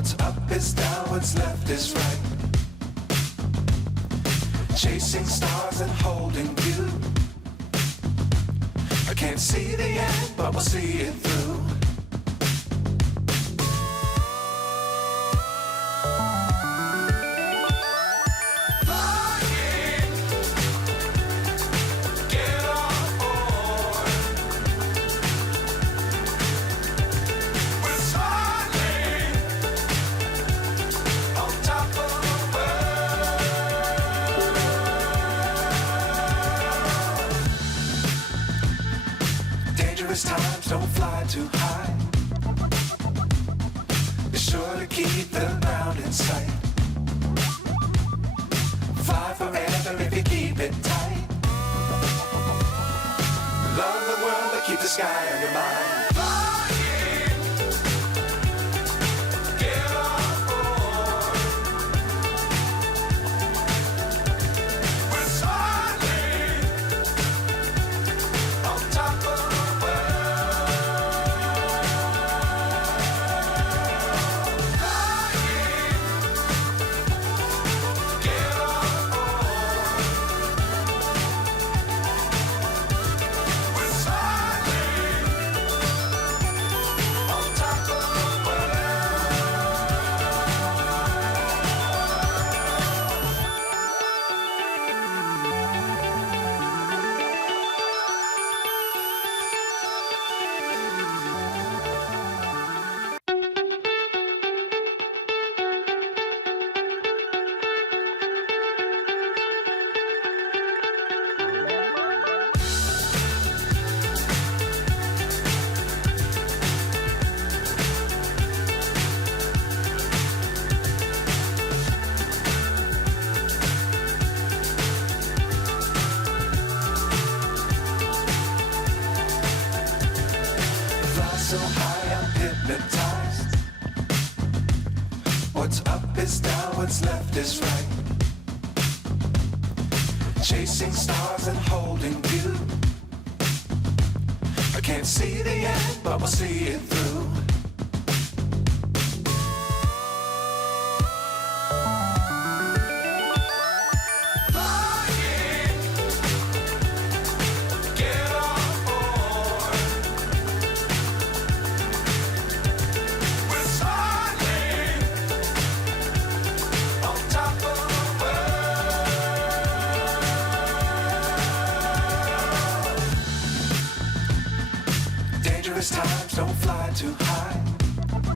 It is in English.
What's up is down, what's left is right. Chasing stars and holding you. I can't see the end, but we'll see it through. Dangerous times, don't fly too high. Be sure to keep the ground in sight. Fly forever if you keep it tight. Love the world, but keep the sky on your mind. So high, I'm hypnotized. What's up is down, what's left is right. Chasing stars and holding you. I can't see the end, but we'll see it through. Dangerous times, don't fly too high.